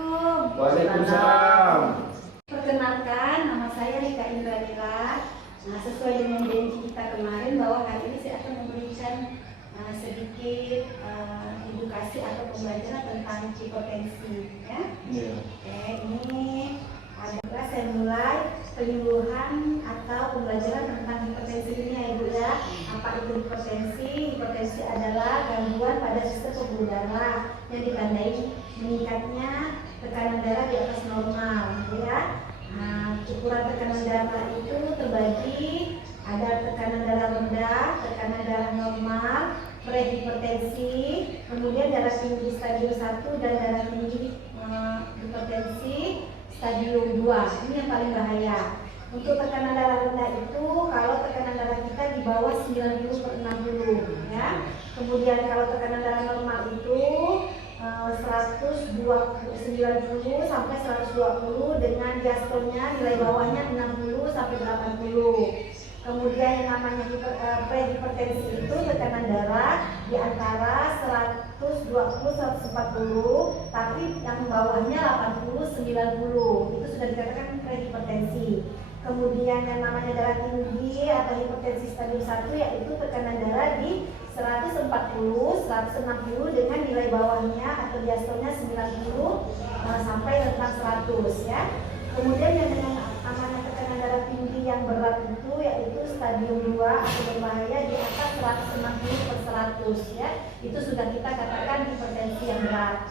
Assalamualaikum. Waalaikumsalam. Perkenalkan, nama saya Rika Indranila. Sesuai dengan janji kita kemarin bahwa hari ini saya akan memberikan sedikit edukasi atau pembelajaran tentang hipertensi. Ya. Oke, ini adalah saya mulai penyuluhan atau pembelajaran tentang hipertensi ini ya Ibu ya. Apa itu hipertensi? Hipertensi adalah gangguan pada sistem pembuluh darah yang ditandai meningkatnya tekanan darah di atas normal, ya. Ukuran tekanan darah itu terbagi ada tekanan darah rendah, tekanan darah normal, prehipertensi, kemudian darah tinggi stadium 1 dan darah tinggi hipertensi stadium 2. Ini yang paling bahaya. Untuk tekanan darah rendah itu kalau tekanan darah kita di bawah 90/60 ya. Kemudian kalau tekanan darah normal itu 190 sampai 120 dengan diastolnya nilai bawahnya 60 sampai 80. Kemudian yang namanya prehipertensi itu tekanan darah di antara 120 140 tapi yang bawahnya 80 90. Itu sudah dikatakan prehipertensi. Kemudian yang namanya darah tinggi atau hipertensi stadium 1 yaitu tekanan darah di 140, 160 dengan nilai bawahnya atau diastolnya 90 sampai rentang 100 ya. Kemudian yang dengan namanya tekanan darah tinggi yang berat itu yaitu stadium 2 atau berbahaya di atas 160/100 ya. Itu sudah kita katakan hipertensi yang berat.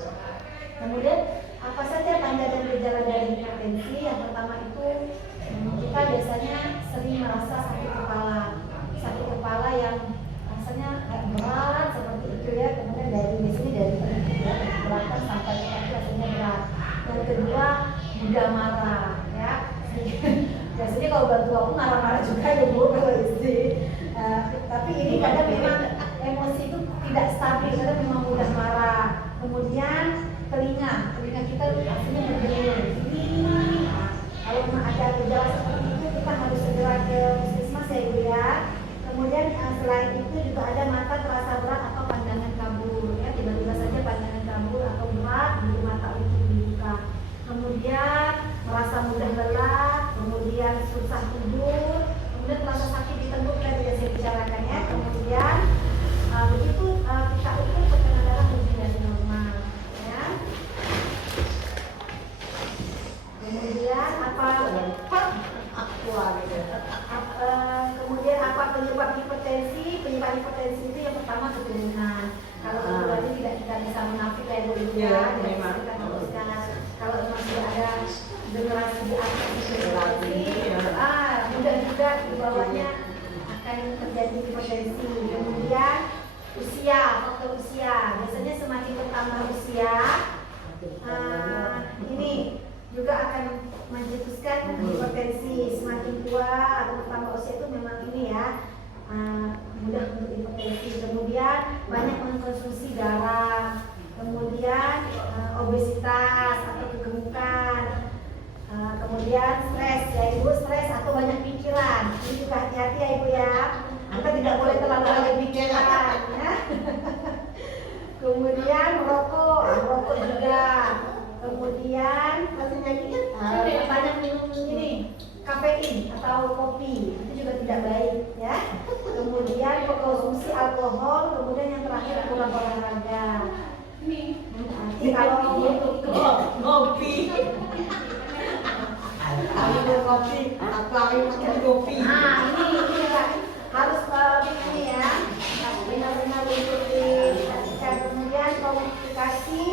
Kemudian apa saja tanda dan gejala dari hipertensi? Yang pertama itu kita biasanya sering merasa sakit kepala yang rasanya berat seperti itu ya. Kemudian dari sini dari belakang sampai ke kaki rasanya berat. Yang kedua mudah marah ya. Biasanya kalau bantu aku marah-marah juga ya Bu kalau istri. Tapi ini kadang memang emosi itu tidak stabil, kadang memang mudah marah. Kemudian telinga kita rasanya berdengung. Kalau memang ada gejala seperti itu kita harus segera ke puskesmas ya Ibu ya. Kemudian selain itu juga ada mata terasa berat atau pandangan kabur ya, tiba-tiba saja pandangan kabur atau berat di mata untuk dibuka. Kemudian merasa mudah lelah, kemudian susah tidur, kemudian terasa sakit di tengkuk yang tidak saya bicarakan ya. Kemudian begitu kita ukur tekanan darah lebih dari normal ya. Kemudian kemudian apa penyebab hipertensi? Penyebab hipertensi itu yang pertama keturunan. Kalau keturunan ini tidak kita bisa munafik ya Bu ya. Kita teruskan. Kalau masih ada generasi di atas hipertensi, mudah juga di bawahnya akan terjadi hipertensi. Kemudian usia, faktor usia. Biasanya semakin bertambah usia, ini juga akan mencetuskan hipertensi. Semakin tua atau bertambah usia itu memang ini ya mudah untuk hipertensi. Kemudian banyak mengkonsumsi garam, kemudian obesitas atau kegemukan, kemudian stres ya Ibu, stres atau banyak pikiran. Ini juga hati-hati ya Ibu ya, kita tidak boleh terlalu banyak pikiran ya. Kemudian merokok juga. Kemudian banyak minum ini kafein atau kopi itu juga tidak baik ya. Kemudian konsumsi alkohol, kemudian yang terakhir kurang olahraga. Nanti kalau kopi ini juga harus ini ya benar-benar diperhatikan. Kemudian komunikasi,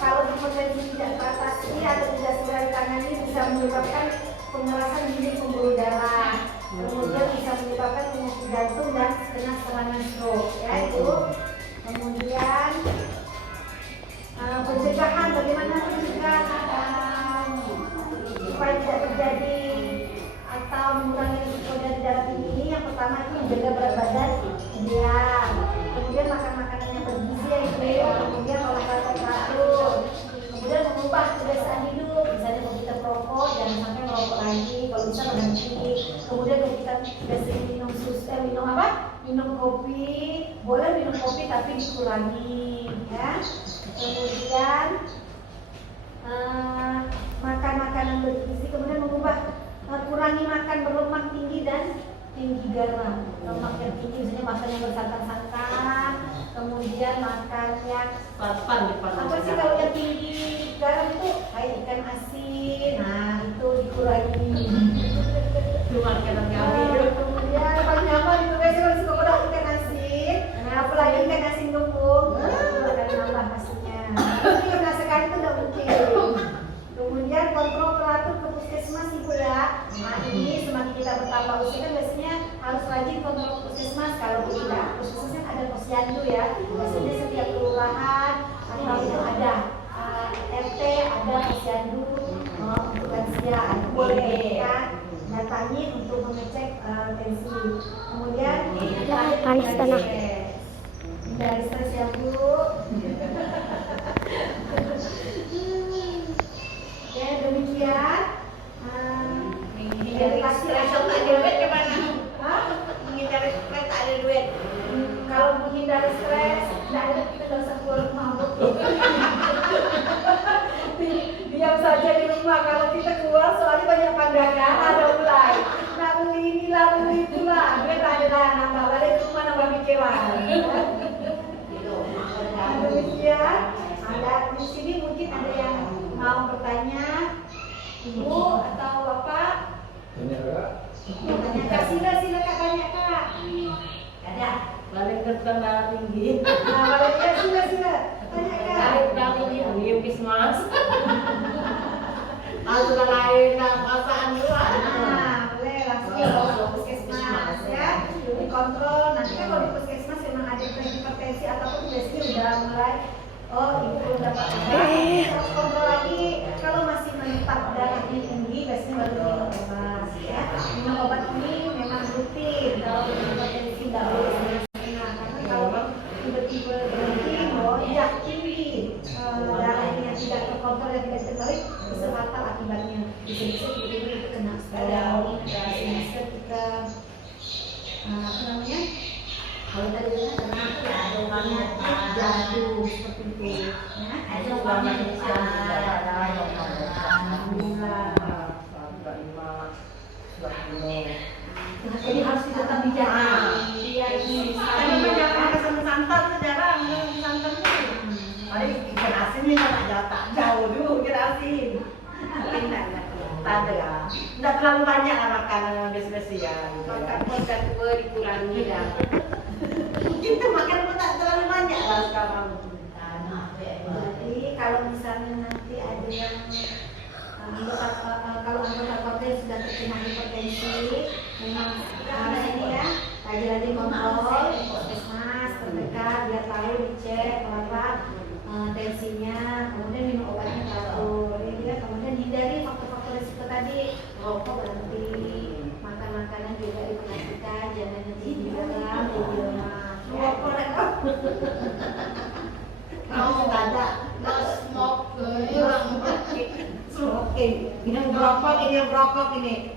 kalau hipertensi tidak teratasi atau tidak segera ditangani bisa menyebabkan pengerasan dinding pembuluh darah, kemudian bisa menyebabkan penyakit jantung dan kena serangan stroke ya itu. Kemudian pencegahan, bagaimana mencegah supaya tidak terjadi atau mengurangi risiko dari darah tinggi ini? Yang pertama itu menjaga berat badan ideal, kemudian makan makanan yang bergizi ya itu, kemudian olahraga teratur, kemudian mengubah kebiasaan hidup, misalnya kalau kita merokok jangan sampai merokok lagi, kalau bisa berhenti. Kemudian kalau kita biasanya minum kopi, boleh minum kopi tapi dikurangi ya. Kemudian kemudian makan yang Papan depan. apa sih kalau yang tinggi garam itu kayak ikan asin, nah itu dikurangi. Cuma kadang Nah, kami. kemudian paling nyaman itu biasanya kalau suka kodok ikan asin, nah, apalagi ikan asin gembung, akan nambah nasinya. Tapi karena sekali itu udah mungkin. Kemudian kontrol teratur ke puskesmas ibu ya. Nah ini semakin kita bertambah usia kan biasanya harus rajin kontrol ke puskesmas. Kalau tidak, puskesmasnya ada posyandu ya. Biasanya setiap kelurahan atau itu ada RT, ada posyandu untuk lansia. Itu boleh kan datangi untuk mengecek tensi. Kemudian Panas tanah. dari stres ya Bu. Ya demikian. Dari stres tak ada duit kemana? Hah? Menghindari stres tak ada duit. Kalau menghindari stres, tidak ada kita nggak usah keluar rumah Bu. Diam saja di rumah. Kalau kita keluar soalnya banyak pandangan, ada mulai. Nak beli inilah, beli itulah. Duit ada lah, nambah balik ke rumah, nambah pikiran. Demikian. Ada di sini mungkin ada yang mau bertanya, Ibu atau Bapak? Tanya Kak, sila Kak, tanya Kak. Ada. Paling terkenal tinggi. Nah, balik ya, sila tanya Kak. Tarik dari ini puskesmas. Langsung lain perasaan dua. Nah, boleh langsung ke puskesmas ya. Dikontrol. Nanti kan kalau di puskesmas memang ada hipertensi ataupun biasanya udah mulai ibu belum dapat obat. Harus kontrol lagi. Kalau masih menetap darahnya tinggi, biasanya baru minum obat ya. Minum obat ini memang rutin. Kalau hipertensi nggak boleh setengah-setengah. Karena kalau tiba-tiba berhenti, melonjak tinggi darahnya yang tidak terkontrol, yang tidak diketahui, bisa fatal akibatnya. Bisa tiba-tiba itu kena stroke, bisa kita apa namanya? Kalau tadi kena penyakit jantung seperti itu. Ya, ada warna jadi harus tetap dijaga. Biar ini santan sejarah santan itu. Paling ikan asin ini tak jauh dulu ikan asin. Tak ada ya. Tidak terlalu banyak lah makanan spesial. Makan poset dikurangi dah. Kita makan pun tak terlalu banyak lah sekarang. Jadi kalau misalnya nanti ada yang kalau anggota keluarga yang sudah terkena hipertensi, memang harus ini ya, rajin-rajin kontrol di puskesmas terdekat biar tahu dicek berapa tensinya, kemudian minum obatnya teratur, ya, kemudian hindari faktor-faktor risiko tadi, rokok berhenti, makan makanan juga diperhatikan, jangan ngeji di dalam di rumah. Rokok Mau ada, no smoke, smoking. Ini yang berokok ini.